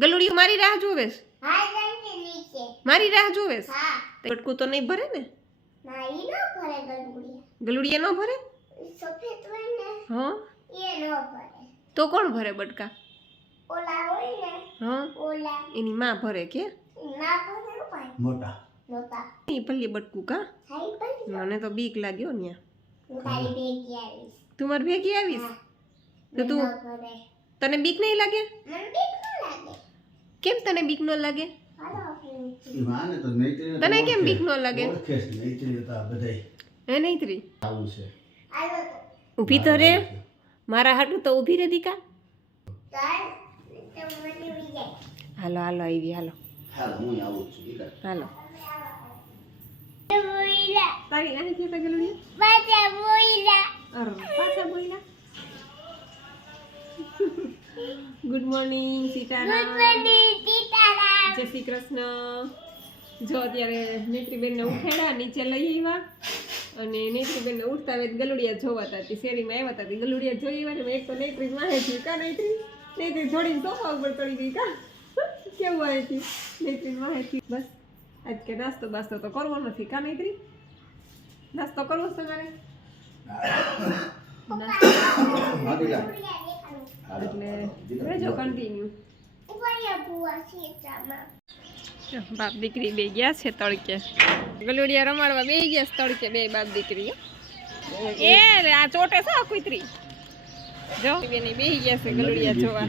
ગલુડિયું મારી રાહ જોવે છે? મારી રાહ જોવે છે? બટકું તો નહીં ભરે ને? ના ઈ ન ભરે ગંગુડિયા ગલુડિયા ન ભરે? સફેદ હોય ને હા. એ ન ભરે. તો કોણ ભરે બટકા? ઓલા હોય ને હા. ઓલા. એની માં ભરે કે? મોટા. ભલે બટકું કા? મને તો બીક લાગ્યો ને તું મારી ભેગી આવીશ? તો તું તને બીક નહીં લાગે? મને બીક લાગે કેમ તને બીક ન લાગે? તને કેમ બીક ન લાગે? હે નૈત્રી ઊભી તો રે. મારા હાટું તો ઊભી રે દીકા. હાલો હાલો આવી હાલો. હાલ હું આવું છું ઈ કાંઈ. હાલો. બોઈલા તારી આની બોઈલા અર પાછા બોલ્યા. ગુડ મોર્નિંગ સીતારામ જય શ્રી કૃષ્ણ જો અત્યારે નેત્રીબેનને ઉઠેડા નીચે લઈ આવ્યા અને નેત્રીબેનને ઉઠતા વેત ગલુડિયા જોવાતા હતી શેરીમાં આવ્યા હતા ગલુડિયા જોઈ આવ્યા ને એક તો નેત્રી વાહે થયું કા નેત્રી નેત્રી જોડીને સોફા ઉપર ચડી ગઈ કા કેવું આવે છે નેત્રી થી બસ આજ કે નાસ્તો બાસ્તો તો કરવો નથી કા નેત્રી નાસ્તો કરવો છે જા. હાલો. એટલે રહેજો કન્ટિન્યુ બાપ દીકરી બે ગયા છે તડકે. ગલુડિયા રમાડવા બે ગયા છે તડકે બે બાપ દીકરી એ આ ચોટે છે કુતરી. જો બેની બે ગયા છે ગલુડિયા જોવા.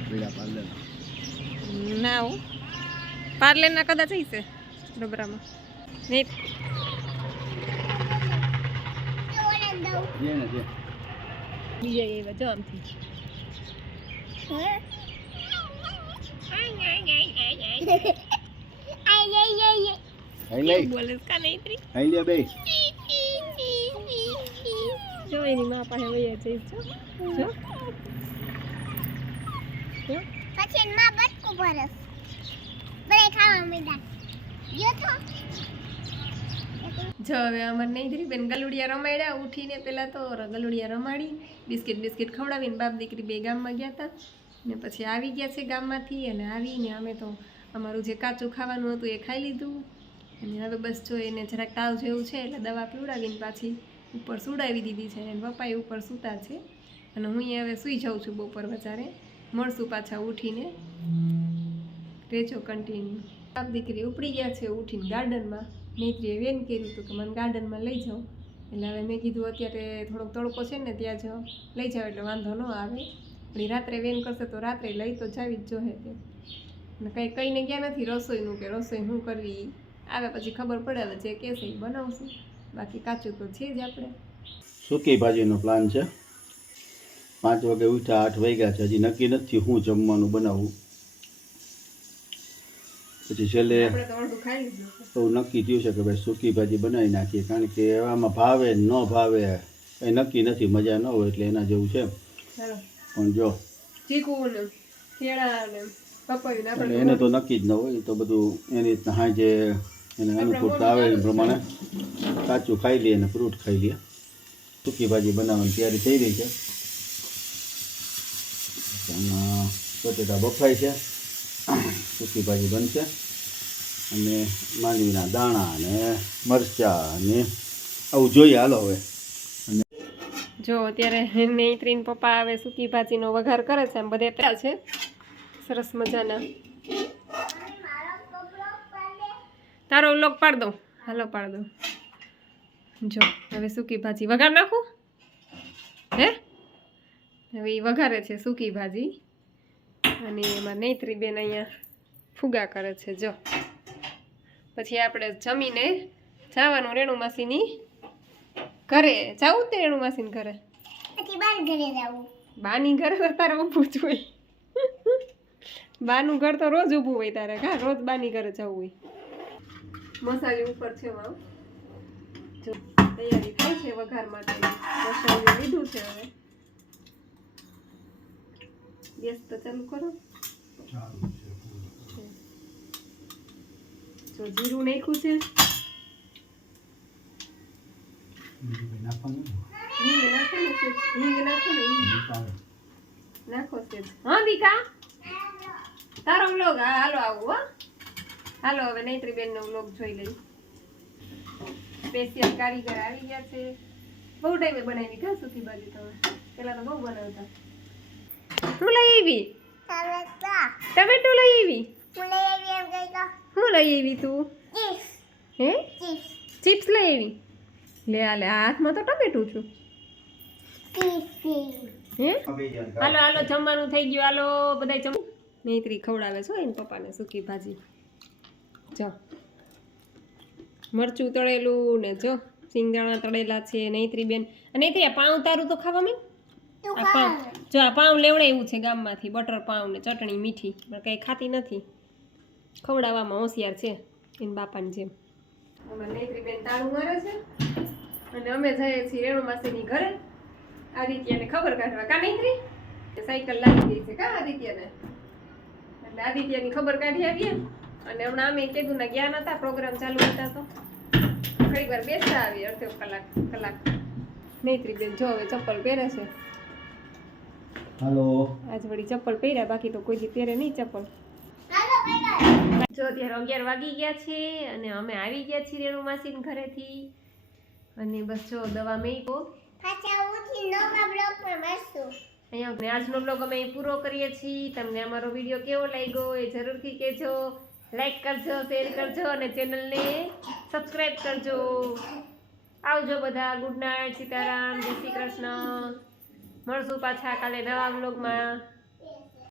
ના હું. પાર્લર ના કદાચ હશે ડબરામાં. નહીં ને બીજા એવા જો આમથી જો એની મા પાસે વયા જઈશ જો. જો. જો. પછી માં બટકું ભરસ બરે ખાવા મીડા યો તો? જો હવે અમારે નૈત્રી બેન ગલુડિયા રમાડ્યા. ઉઠીને પહેલાં તો ર- ગલુડિયા રમાડી બિસ્કિટ બિસ્કિટ ખવડાવીને બાપ દીકરી બે ગામમાં ગયા હતા ને પછી આવી ગયા છે ગામમાંથી અને આવીને અમે તો અમારું જે કાચું ખાવાનું હતું એ ખાઈ લીધું. અને હવે બસ જો એને જરાક તાવ જેવું છે એટલે દવા પીવડાવીને પાછી ઉપર સુડાવી દીધી છે. અને પપ્પાએ ઉપર સૂતા છે અને હું અહીંયા હવે સૂઈ જાઉં છું બપોર વધારે મળશું પાછા ઉઠીને. રેજો કન્ટિન્યુ બાપ દીકરી ઉપડી ગયા છે ઉઠીને ગાર્ડનમાં. મૈત્રીએ વેન કર્યું હતું કે મને ગાર્ડનમાં લઈ જાઉં એટલે હવે મેં કીધું અત્યારે થોડોક તડકો છે ને ત્યાં જ લઈ જાઓ એટલે વાંધો ન આવે. પણ રાત્રે વેન કરશે તો રાત્રે લઈ તો જાવી જ જોહે તે. અને કંઈ કહીને ગયા નથી રસોઈનું કે રસોઈ શું કરવી આવે પછી ખબર પડે હવે જે કહેશે એ બનાવશું. બાકી કાચું તો છે જ આપણે. સૂકી ભાજીનો પ્લાન છે? પાંચ વાગે ઉઠ્યા આઠ વાગ્યા છે. હજી નક્કી નથી હું જમવાનું બનાવું. પછી છેલ્લે બહુ નક્કી થયું છે કે ભાઈ સૂકી ભાજી બનાવી નાખીએ. કારણ કે આમાં ભાવે ન ભાવે કંઈ નક્કી નથી. મજા ન હોય એટલે એના જેવું છે પણ જો. ચીકુ ને કેળા ને પપૈયું ને એટલે આપણે એને તો નક્કી જ ન હોય તો બધું એની રીતના હાજે એને અનુકૂળતા આવે એ પ્રમાણે કાચું ખાઈ લઈએ અને ફ્રૂટ ખાઈ લઈએ સૂકી ભાજી બનાવવાની તૈયારી થઈ રહી છે. એમાં બટેટા બફાય છે. સૂકી ભાજી બનશે. અને માંડવીના દાણા અને મરચાં અને આવું જોઈએ હાલો હવે. જો અત્યારે નૈત્રીન પપ્પા આવે, સૂકી ભાજીનો વઘાર કરે છે, એમ બધે પ્યા છે. સરસ મજાના. તારો લોક પાડ દઉં હાલો પાડ દઉં જો, હવે સૂકી ભાજી વઘાર નાખું? હે? હવે એ વઘારે છે સૂકી ભાજી. અને એમાં નૈત્રી બેન અહીંયા ફુગા કરે છે. જો. પછી આપણે જમીને જવાનું રેણુ માસીની ઘરે? જાવું તેણું તે રેણુ માસીને ઘરે? પછી બાર ઘરે જવું. બાની ઘરે તો તારે ઊભું જ હોય. બાનું ઘર તો રોજ ઊભું હોય તારે. કા રોજ બાની ઘરે જવું હોય. મસાલી ઉપર છે વાવ. જો તૈયારી થઈ છે વઘાર માટે. મસાલી લીધું છે હવે. ગેસ તો ચાલુ કરો. જો જીરું નાખ્યું છે. હિંગ નાખો ને હિંગ નાખો ને હિંગ નાખો સેજ હા દીકા તારો વ્લોગ હા હાલો આવું હો હાલો હવે નૈત્રી બેનનો વ્લોગ જોઈ લઈ સ્પેશિયલ કારીગર આવી ગયા છે બહુ ટાઈમે બનાવી ઘા સુખી બાજુ તમે પેલા તો બહુ બનાવતા હું લઈ આવી ટમેટું લઈ આવી હું લઈ આવી એમ કહી હું લઈ આવી તું હે ચિપ્સ લઈ આવી લે આ લે આ હાથમાં તો ટમેટું છું. હે? હાલો હાલો જમવાનું થઈ ગયું. હાલો બધાય જમ. નૈત્રી ખવડાવે છો એને પપ્પાને સૂકી ભાજી. જો. મરચું તળેલું ને જો સિંગદાણા તળેલા છે નૈત્રી બેન અને નૈત્રી આ પાઉં તારું તો ખાવા મેં આ પાઉં. જો આ પાઉં લેવડાવ્યું છે ગામમાંથી બટર પાઉં ને ચટણી મીઠી. પણ કંઈ ખાતી નથી. ખવડાવવામાં હોશિયાર છે એના બાપાની જેમ. નૈત્રી બેન તાળું મારે છે. અને અમે જઈએ છીએ રેણુ માસીની ઘરે. આદિત્યને ખબર કાઢવા. કા નૈત્રી કે સાયકલ લાગી ગઈ છે કા આદિત્યને? એટલે આદિત્યની ખબર કાઢી આવીએ. અને હમણાં અમે કીધું ને ગયા નતા પ્રોગ્રામ ચાલુ હતા તો. ઘણી વાર બેસતા આવીએ અડધો કલાક કલાક. નૈત્રી બેન જો હવે ચપ્પલ પહેરે છે. હાલો. આજ વળી ચપ્પલ પહેર્યા બાકી તો કોઈ દી પહેરે નહીં ચપ્પલ. જો અત્યારે અગિયાર વાગી ગયા છે અને અમે આવી ગયા છીએ રેણુ માસીન ઘરેથી. અને બસ જો દવા મેકો અહીંયા આજનો બ્લોગ અમે પૂરો કરીએ છીએ. તમને અમારો વીડિયો કેવો લાગ્યો એ જરૂરથી કહેજો. લાઈક કરજો શેર કરજો અને ચેનલને સબસ્ક્રાઈબ કરજો. આવજો બધા. Good night Sitaram. જય શ્રી કૃષ્ણ. મળશું પાછા કાલે નવા બ્લોગમાં.